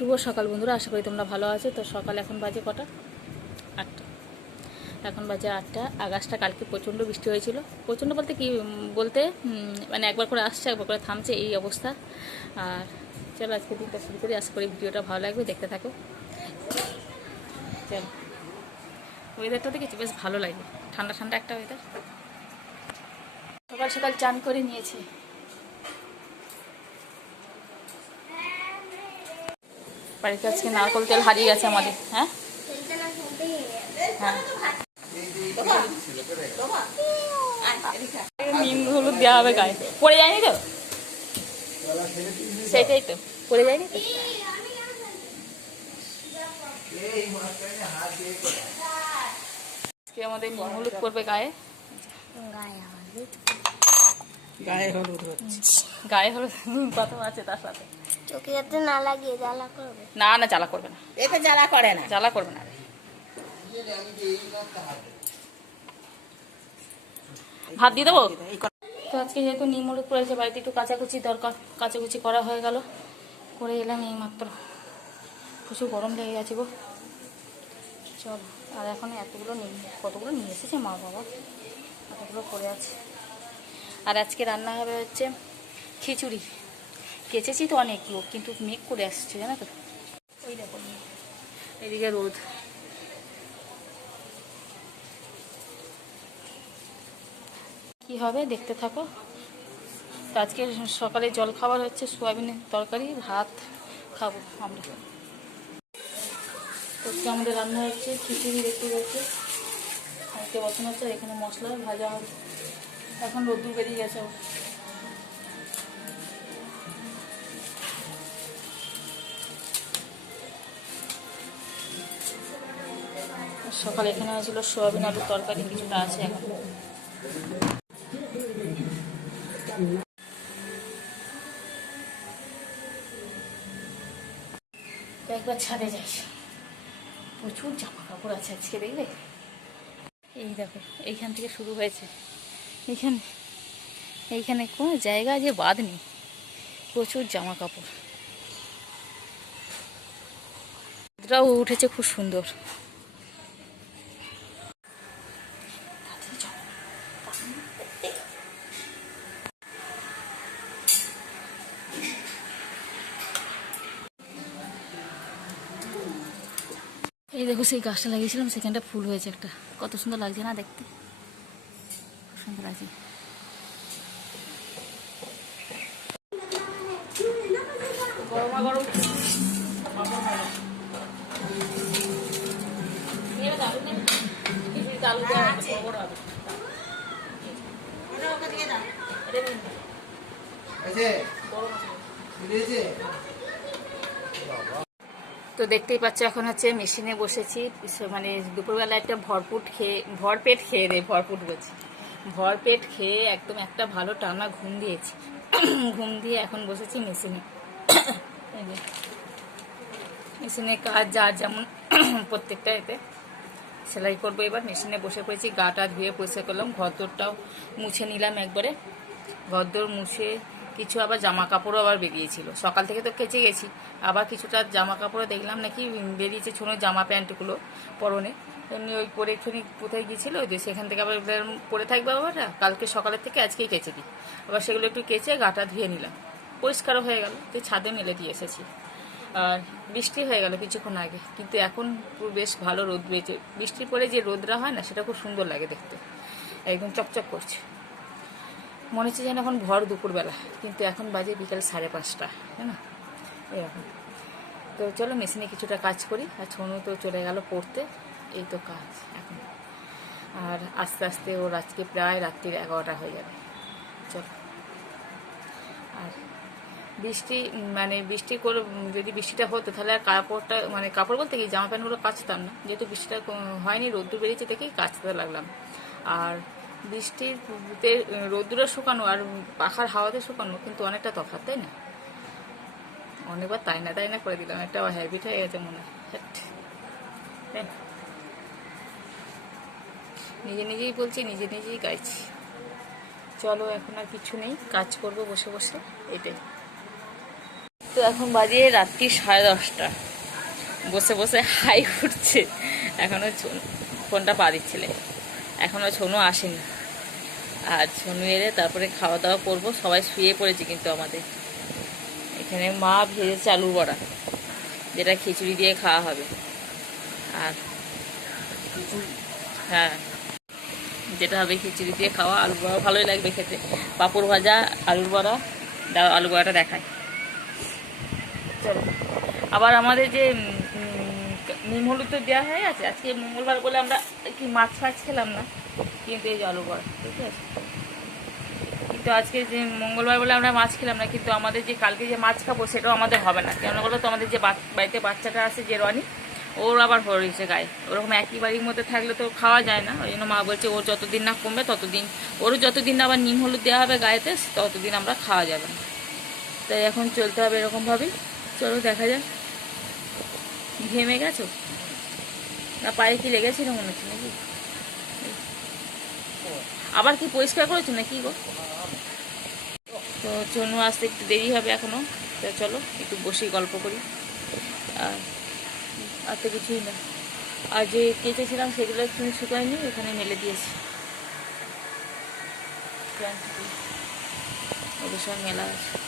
শুভ সকাল বন্ধুরা, আশা করি তোমরা ভালো আছো। তো সকাল এখন বাজে কটা? আটটা। এখন বাজে আটটা। আকাশটা কালকে প্রচণ্ড বৃষ্টি হয়েছিল। প্রচণ্ড বলতে কি বলতে মানে একবার করে আসছে, একবার করে থামছে এই অবস্থা। আর চলো আজকে দিনটা শুরু করি। আশা করি ভিডিওটা ভালো লাগবে, দেখতে থাকো। চলো। ওয়েদারটা দেখেছি, বেশ ভালো লাগে ঠান্ডা ঠান্ডা একটা ওয়েদার সকাল সকাল চান করে নিয়েছি। বাড়িতে আজকে নারকল তেল হারিয়ে গেছে আমাদের হ্যাঁ? হ্যাঁ। নিম হলুদ দেওয়া হবে গায়ে। পড়ে যায়নি তো? সেটাই তো পড়ে যায়নি তো? আজকে আমাদের নিম হলুদ করবে গায়ে। গায়ে হলুদ। গায়ে হলুদ নিম পাতা আছে তার সাথে। চোখে যাতে না লাগিয়ে জ্বালা করবে। না না জ্বালা করবে না। এতে জ্বালা করে না। জ্বালা করবে না। ভাত দিয়ে দেবো? তো আজকে যেহেতু নিম হলুদ পড়েছে বাড়িতে একটু কাচাকুচি দরকার কাচাকুচি করা হয়ে গেল। করে এলাম এই মাত্র প্রচুর গরম লেগে গেছে গো। চল আর এখন এতগুলো নিম কতগুলো নিয়ে এসেছে মা বাবা? এতগুলো করে আছে। আর আজকে রান্না হবে হচ্ছে খিচুড়ি। কেচেছি তো অনেক লোক, কিন্তু মেঘ করে আসছে, জানো তো? ওই দেখো এদিকে রোদ। কি হবে দেখতে থাকো। তো আজকে সকালে জল খাবার হচ্ছে, সোয়াবিনের তরকারি, ভাত খাব আমরা। আজকে আমাদের রান্না হচ্ছে খিচুড়ি দেখতে পাচ্ছি আজকে বসানো হচ্ছে এখানে মশলা, ভাজা। এখন রোদ্দুর বেরিয়ে গেছে। সকালে এখানে হয়েছিল সোয়াবিন, আলুর তরকারি, কিছুটা আছে এখন। একবার ছাদে যাই প্রচুর জামা কাপড় আছে আজকে দেখবে এই দেখো, এইখান থেকে শুরু হয়েছে। এইখানে এইখানে কোনো জায়গা যে বাদ নেই। প্রচুর জামা কাপড় উঠেছে খুব সুন্দর। এই দেখো সেই গাছটা লাগিয়েছিলাম, সেখানটা ফুল হয়েছে একটা। কত সুন্দর লাগছে না দেখতে? সুন্দর লাগছে। তো দেখতেই পাচ্ছ, এখন হচ্ছে মেশিনে বসেছি। মানে দুপুরবেলা একটা ভরপুট খেয়ে, ভরপেট খেয়ে রে ভরপুট বলছি। ভরপেট খেয়ে একদম একটা ভালো টানা ঘুম দিয়েছি। ঘুম দিয়ে এখন বসেছি মেশিনে। মেশিনে কাজ যার যেমন প্রত্যেকটা এতে। সেলাই করব এবার, মেশিনে বসে পড়েছি, গাটা ধুয়ে পরিষ্কার করলাম, ঘরদোরটাও মুছে নিলাম একবারে। ঘরদোর মুছে কিছু আবার জামা কাপড়ও আবার বেরিয়েছিল। সকাল থেকে তো কেচে গেছি। আবার কিছুটা জামা কাপড়ও দেখলাম নাকি বেরিয়েছে ছোনো জামা প্যান্টগুলো পরনে। এমনি ওই পরে একটুখানি কোথায় গিয়েছিল? যে সেখান থেকে আবার পরে থাকবে বাবাটা? কালকে সকালের থেকে আজকেই কেচে দিই। আবার সেগুলো একটু কেচে গাটা ধুয়ে নিলাম। পরিষ্কারও হয়ে গেল। তো ছাদে মেলে দিয়ে এসেছি। আর বৃষ্টি হয়ে গেল কিছুক্ষণ আগে। কিন্তু এখন বেশ ভালো রোদ বেঁচে বৃষ্টি পরে যে রোদরা হয় না, সেটা খুব সুন্দর লাগে দেখতে। একদম চকচক করছে। মনে হচ্ছে যেন এখন ভর দুপুরবেলা, কিন্তু এখন বাজে বিকাল সাড়ে পাঁচটা, তাই না? এরকম। তো চলো মেশিনে কিছুটা কাজ করি, আর ছোনু তো চলে গেল পড়তে, এই তো কাজ এখন। আর আস্তে আস্তে ওর আজকে প্রায় রাত্রির এগারোটা হয়ে যাবে। চলো। আর বৃষ্টি মানে বৃষ্টি করে, যদি বৃষ্টিটা হতো, তাহলে আর কাপড়টা মানে কাপড় বলতে কি, জামা প্যান্টগুলো কাচতাম না। যেহেতু বৃষ্টিটা হয়নি, রোদ্দুর বেরিয়েছে দেখেই কাচতে লাগলাম। আর বৃষ্টিতে রোদ্দুরে শুকানো আর পাখার হাওয়াতে শুকানো কিন্তু অনেকটা তফাৎ, তাই না? অনেকবার তাই না তাই না করে দিলাম, একটা হ্যাবিট হয়ে গেছে মনে হয়। তাই না? নিজে নিজেই বলছি, নিজে নিজেই গাইছি। চলো, এখন আর কিছু নেই, কাজ করব বসে বসে, এটাই। তো এখন বাজে রাত্রি সাড়ে দশটা। বসে বসে হাই উঠছে। এখনও ফোনটা পা দিচ্ছিলে এখনও ছনু আসেনি। আর ছনু এলে তারপরে খাওয়া দাওয়া করব, সবাই শুয়ে পড়েছে কিন্তু আমাদের। এখানে মা ভেজেছে আলুর বড়া, যেটা খিচুড়ি দিয়ে খাওয়া হবে। আর হ্যাঁ যেটা হবে খিচুড়ি দিয়ে খাওয়া, আলুর বড়া ভালোই লাগবে খেতে। পাঁপড় ভাজা, আলুর বড়া আলু বড়াটা দেখায় চলো। আবার আমাদের যে নিম হলুদ তো দেওয়া হয়ে গেছে। আজকে মঙ্গলবার বলে আমরা কি মাছ ফাছ খেলাম না? কিন্তু এই আলু বড়া, ঠিক আছে? কিন্তু আজকে যে মঙ্গলবার বলে আমরা মাছ খেলাম না, কিন্তু আমাদের যে কালকে যে মাছ খাব সেটাও আমাদের হবে না। কেন বলো তো, আমাদের যে বাড়িতে বাচ্চাটা আছে যে রনি, ওর আবার হয়েছে গায়ে। ওরকম একই বাড়ির মধ্যে থাকলে তো খাওয়া যায় না। ওই জন্য মা বলছে, ওর যতদিন না কমবে, ততদিন ওরও যতদিন না আবার নিম হলুদ দেওয়া হবে গায়েতে, ততদিন আমরা খাওয়া যাবে না। তাই এখন চলতে হবে এরকমভাবেই চলো দেখা যাক। ঘেমে গেছো? না, পায়ে কি লেগেছিল মনে হচ্ছে নাকি? আবার কি পরিষ্কার করেছ নাকি গো? তো চনু আসতে একটু দেরি হবে এখনও। তো চলো, একটু বসে গল্প করি। আর তো কিছুই না। আর যে কেচেছিলাম সেগুলো একটু শুকায়নি এখানে মেলে দিয়েছি। ওদের সব মেলা আছে।